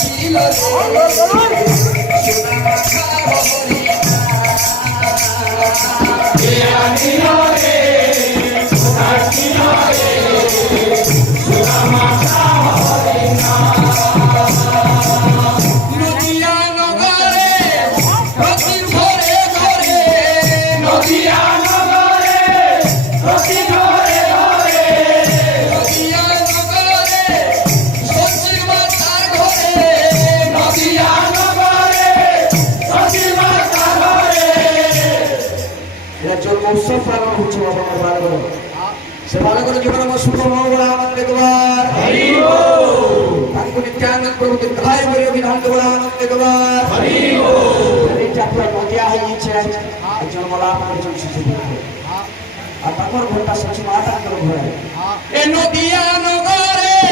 ছিল উৎসব পালন হচ্ছে বাবা ভালো করে সে ভালো করে জীবন আমার শুভ মঙ্গল আনন্দ দেবার তাকে নিত্যানন্দ প্রভু দীর্ঘায় করে বিধান দেবার আনন্দ দেবার চাকরি নদিয়া হয়েছে একজন বলা একজন শিশু আর তারপর ঘরটা সচিব মাতা ঘরে এ নদিয়া নগরে